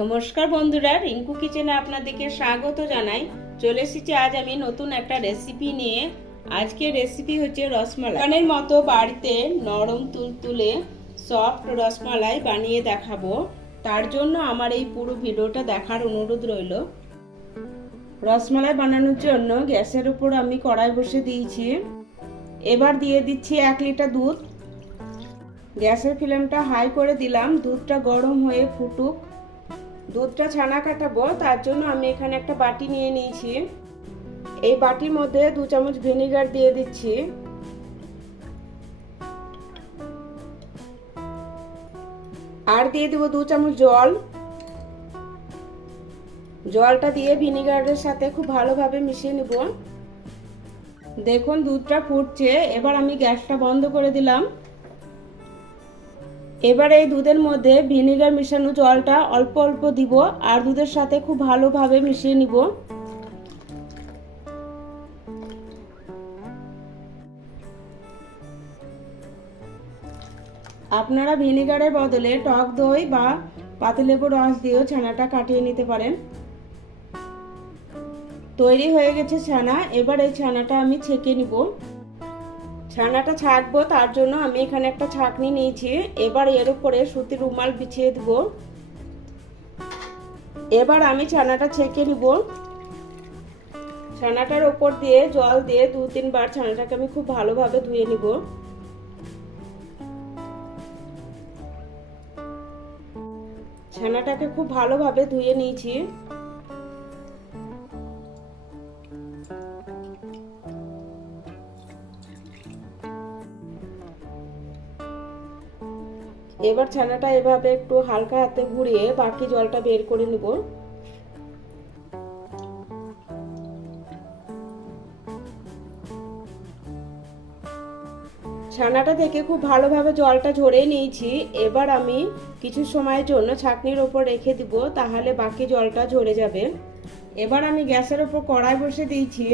নমস্কার বন্ধুরা, রিঙ্কু কিচেনে আপনাদেরকে স্বাগত জানাই। চলে এসেছি আজ আমি নতুন একটা রেসিপি নিয়ে। আজকে রেসিপি হচ্ছে রসমালাই। দোকানের মতো বাড়িতে নরম তুলতুলে সফট রসমালাই বানিয়ে দেখাবো। তার জন্য আমার এই পুরো ভিডিওটা দেখার অনুরোধ রইল। রসমালাই বানানোর জন্য গ্যাসের উপর আমি কড়াই বসে দিয়েছি। এবার দিয়ে দিচ্ছি 1 লিটার দুধ। গ্যাসের ফ্লেমটা হাই করে দিলাম। দুধটা গরম হয়ে ফুটুক। দুধটা ছানা কাটাবো, তার জন্য আমি এখানে একটা বাটি নিয়ে নিয়েছি। এই বাটির মধ্যে 2 চামচ ভিনেগার দিয়ে দিচ্ছি। আর দিয়ে দেবো 2 চামচ জল। জলটা দিয়ে ভিনেগারের সাথে খুব ভালোভাবে মিশিয়ে নেব। দেখুন দুধটা ফুটছে। এবার আমি গ্যাসটা বন্ধ করে দিলাম। এবার এই দুধের মধ্যে ভিনেগার মিশানো জলটা অল্প অল্প দিব আর দুধের সাথে খুব ভালোভাবে মিশিয়ে নিব। আপনারা ভিনেগারের বদলে টক দই বা পাতিলেবুর রস দিয়েও ছানাটা কাটিয়ে নিতে পারেন। তৈরি হয়ে গেছে ছানা। এবার এই ছানাটা আমি ছেঁকে নিব। ছানাটা ছাঁকবো, তার জন্য আমি এখানে একটা ছাঁকনি নিয়েছি। এবার এর উপরে সুতির রুমাল বিছিয়ে দেব। এবার আমি ছানাটা ছেঁকে নিব। ছানাটার উপর দিয়ে জল দিয়ে 2-3 বার ছানাটাকে আমি খুব ভালোভাবে ধুয়ে নিব। ছানাটাকে খুব ভালোভাবে ধুয়ে নিয়েছি। এবার ছানাটা এভাবে একটু হালকা হাতে ঘুরিয়ে বাকি জলটা বের করে নিব। ছানাটা থেকে খুব ভালোভাবে জলটা ঝরিয়ে নিয়েছি। এবার আমি কিছু সময়ের জন্য ছাঁকনির ওপর রেখে দিব, তাহলে বাকি জলটা ঝরে যাবে। এবার আমি গ্যাসের ওপর কড়াই বসে দিয়েছি।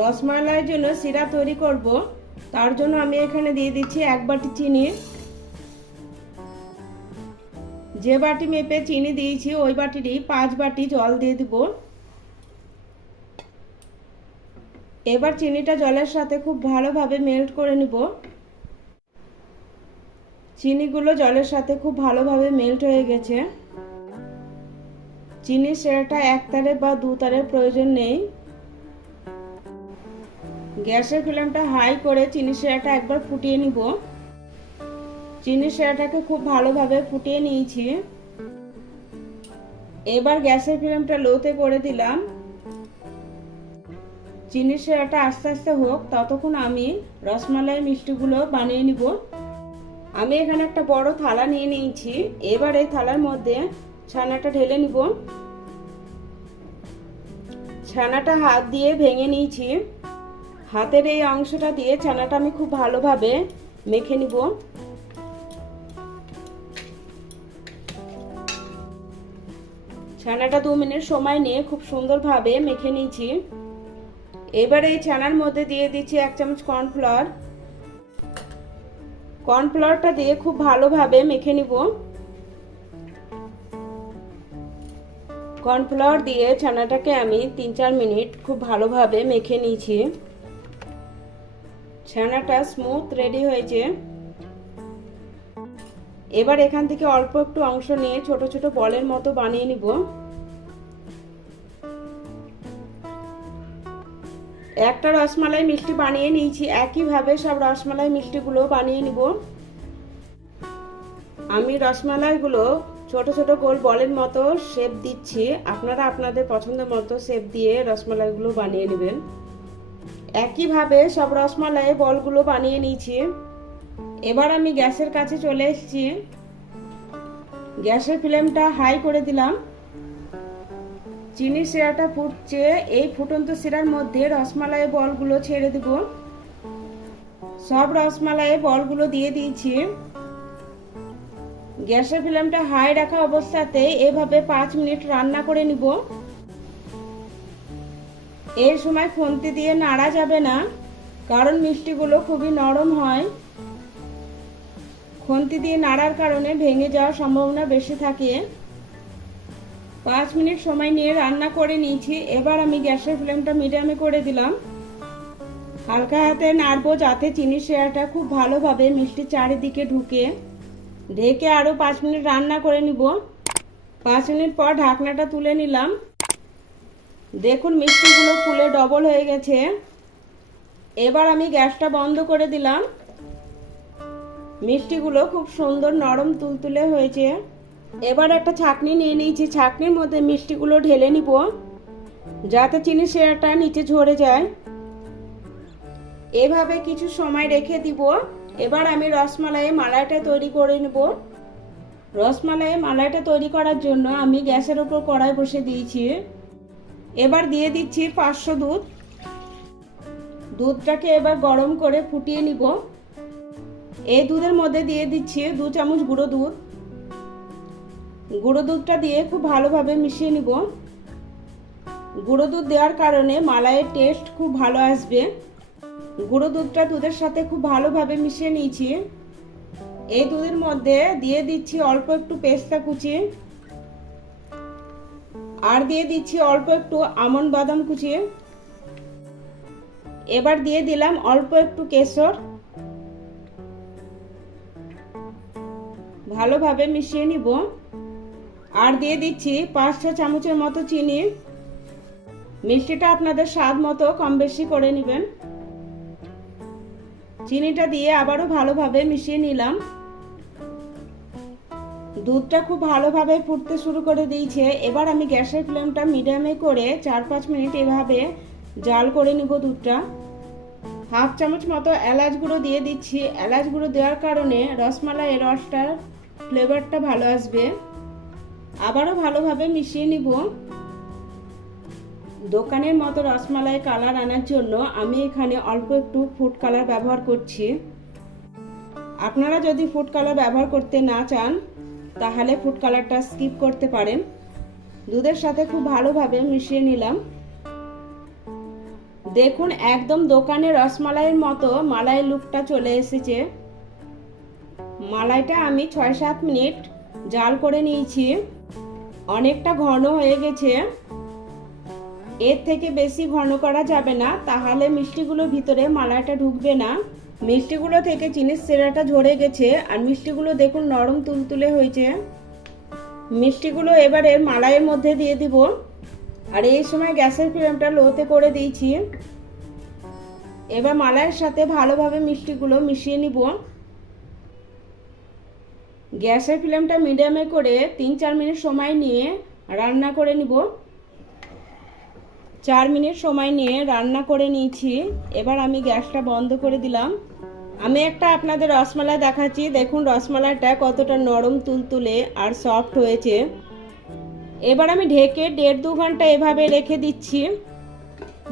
রসমালাইয়ের জন্য সিরাপ তৈরি করব, তার জন্য আমি এখানে দিয়ে দিচ্ছি 1 বাটি চিনি। যে বাটি মেপে চিনি দিয়েছি ওই বাটিরই 5 বাটি জল দিয়ে দিব। এবার চিনিটা জলের সাথে খুব ভালোভাবে মেল্ট করে নিব। চিনিগুলো জলের সাথে খুব ভালোভাবে মেল্ট হয়ে গেছে। চিনির শিরাটা 1 তারে বা 2 তারের প্রয়োজন নেই। গ্যাসের ফ্লেমটা হাই করে চিনির শিরাটা একবার ফুটিয়ে নিব। চিনির শিরাটাকে খুব ভালোভাবে ফুটিয়ে নিয়েছি। এবার গ্যাসের ফ্লেমটা লোতে করে দিলাম। চিনির শিরাটা আস্তে আস্তে হোক, ততক্ষণ আমি রসমালাই মিষ্টিগুলো বানিয়ে নিব। আমি এখানে একটা বড় থালা নিয়ে নিয়েছি। এবার এই থালার মধ্যে ছানাটা ঢেলে নিব। ছানাটা হাত দিয়ে ভেঙে নিয়েছি। হাতের এই অংশটা দিয়ে ছানাটা আমি খুব ভালোভাবে মেখে নিব। ছানাটা 2 মিনিট সময় নিয়ে খুব সুন্দরভাবে মেখে নিয়েছি। এবার এই ছানার মধ্যে দিয়ে দিচ্ছি 1 চামচ কর্নফ্লাওয়ার। কর্নফ্লাওয়ারটা দিয়ে খুব ভালোভাবে মেখে নিব। কর্নফ্লাওয়ার দিয়ে ছানাটাকে আমি 3-4 মিনিট খুব ভালোভাবে মেখে নিয়েছি। ছানাটা স্মুথ রেডি হয়েছে। এবার এখান থেকে অল্প একটু অংশ নিয়ে ছোট ছোট বলের মতো বানিয়ে নিব। একটা রসমালাই মিষ্টি বানিয়ে নিয়েছি। একইভাবে সব রসমালাই মিষ্টিগুলো বানিয়ে নিব। আমি রসমালাইগুলো ছোট ছোট গোল বলের মতো শেপ দিচ্ছি। আপনারা আপনাদের পছন্দ মতো শেপ দিয়ে রসমালাইগুলো বানিয়ে নেবেন। একইভাবে সব রসমালাই বলগুলো বানিয়ে নিয়েছি। এবার আমি গ্যাসের কাছে চলে এসেছি। গ্যাসের ফ্লেমটা হাই করে দিলাম। চিনির শিরাটা ফুটছে। এই ফুটন্ত শিরার মধ্যে রসমালাই বলগুলো ছেড়ে দেব। সব রসমালাই বলগুলো দিয়ে দিয়েছি। গ্যাসের ফ্লেমটা হাই রাখা অবস্থাতে এভাবে 5 মিনিট রান্না করে নিব। এই সময় খুন্তি দিয়ে নাড়া যাবে না, কারণ মিষ্টিগুলো খুবই নরম হয়। খুন্তি দিয়ে নাড়ার কারণে ভেঙে যাওয়ার সম্ভাবনা বেশি থাকে। 5 মিনিট সময় নিয়ে রান্না করে নিয়েছি। এবার আমি গ্যাসের ফ্লেমটা মিডিয়ামে করে দিলাম। হালকা হাতে নাড়বো যাতে চিনি শিরাটা খুব ভালোভাবে মিষ্টির চারিদিকে ঢুকে। ঢেকে আরও 5 মিনিট রান্না করে নিব। 5 মিনিট পর ঢাকনাটা তুলে নিলাম। দেখুন মিষ্টিগুলো ফুলে ডবল হয়ে গেছে। এবার আমি গ্যাসটা বন্ধ করে দিলাম। মিষ্টিগুলো খুব সুন্দর নরম তুলতুলে হয়েছে। এবার একটা ছাঁকনি নিয়ে নিয়েছি, ছাঁকনির মধ্যে মিষ্টিগুলো ঢেলে নিব যাতে চিনি শিরাটা নিচে ঝরে যায়। এভাবে কিছু সময় রেখে দিব। এবার আমি মালাইটা তৈরি করে নেব। মালাইটা তৈরি করার জন্য আমি গ্যাসের উপর কড়াই বসে দিয়েছি। এবার দিয়ে দিচ্ছি 500 দুধ। দুধটাকে এবার গরম করে ফুটিয়ে নিব। এই দুধের মধ্যে দিয়ে দিচ্ছি 2 চামচ গুঁড়ো দুধ। গুঁড়ো দুধটা দিয়ে খুব ভালোভাবে মিশিয়ে নিব। গুঁড়ো দুধ দেওয়ার কারণে মালাইয়ের টেস্ট খুব ভালো আসবে। গুঁড়ো দুধটা দুধের সাথে খুব ভালোভাবে মিশিয়ে নিয়েছি। এই দুধের মধ্যে দিয়ে দিচ্ছি অল্প একটু পেস্তা কুচি, আর দিয়ে দিচ্ছি অল্প একটু আমন্ড বাদাম কুচি। এবার দিয়ে দিলাম অল্প একটু কেশর। ভালোভাবে মিশিয়ে নিব। আর দিয়ে দিচ্ছি 5-6 চামচের মতো চিনি। মিষ্টিটা আপনাদের স্বাদ মতো কম বেশি করে নেবেন। চিনিটা দিয়ে আবারও ভালোভাবে মিশিয়ে নিলাম। দুধটা খুব ভালোভাবে ফুটতে শুরু করে দিয়েছে। এবার আমি গ্যাসের ফ্লেমটা মিডিয়ামে করে 4-5 মিনিট এভাবে জাল করে নিব দুধটা। 1/2 চামচ মতো এলাচ গুঁড়ো দিয়ে দিচ্ছি। এলাচ গুঁড়ো দেওয়ার কারণে রসমালাইয়ের রসটার ফ্লেভারটা ভালো আসবে। আবারও ভালোভাবে মিশিয়ে নিব। দোকানের মতো রসমালাই কালার আনার জন্য আমি এখানে অল্প একটু ফুড কালার ব্যবহার করছি। আপনারা যদি ফুড কালার ব্যবহার করতে না চান তাহলে ফুড কালারটা স্কিপ করতে পারেন। দুধের সাথে খুব ভালোভাবে মিশিয়ে নিলাম। দেখুন একদম দোকানের রসমালাইয়ের মতো মালাই লুকটা চলে এসেছে। মালাইটা আমি 6-7 মিনিট জাল করে নিয়েছি। অনেকটা ঘন হয়ে গেছে। এর থেকে বেশি ঘন করা যাবে না, তাহলে মিষ্টিগুলোর ভিতরে মালাইটা ঢুকবে না। মিষ্টিগুলো থেকে চিনির শিরাটা ঝরে গেছে আর মিষ্টিগুলো দেখুন নরম তুলতুলে হয়েছে। মিষ্টিগুলো এবারে মালাইয়ের মধ্যে দিয়ে দিব। আর এই সময় গ্যাসের ফ্লেমটা লোতে করে দিয়েছি। এবার মালাইয়ের সাথে ভালোভাবে মিষ্টিগুলো মিশিয়ে নিব। গ্যাসের ফ্লেমটা মিডিয়ামে করে 3-4 মিনিট সময় নিয়ে রান্না করে নিব। 4 মিনিট সময় নিয়ে রান্না করে নিয়েছি। এবার আমি গ্যাসটা বন্ধ করে দিলাম। আমি একটা আপনাদের রসমালাই দেখাচ্ছি। দেখুন রসমালাইটা কতটা নরম তুলতুলে আর সফট হয়েছে। এবার আমি ঢেকে 1.5-2 ঘন্টা এভাবে রেখে দিচ্ছি।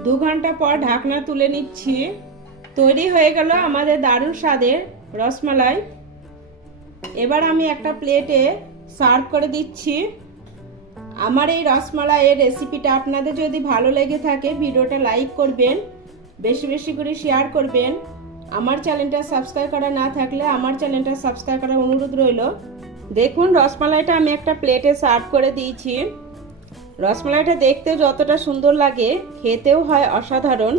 2 ঘন্টা পর ঢাকনা তুলে নিচ্ছি। তৈরি হয়ে গেল আমাদের দারুণ স্বাদের রসমালাই। এবার আমি একটা প্লেটে সার্ভ করে দিচ্ছি। আমার এই রসমালাইয়ের রেসিপিটা আপনাদের যদি ভালো লেগে থাকে ভিডিওটা লাইক করবেন, বেশি বেশি করে শেয়ার করবেন। আমার চ্যানেলটা সাবস্ক্রাইব করা না থাকলে আমার চ্যানেলটা সাবস্ক্রাইব করার অনুরোধ রইল। দেখুন রসমালাইটা আমি একটা প্লেটে সার্ভ করে দিয়েছি। রসমালাইটা দেখতে যতটা সুন্দর লাগে খেতেও হয় অসাধারণ।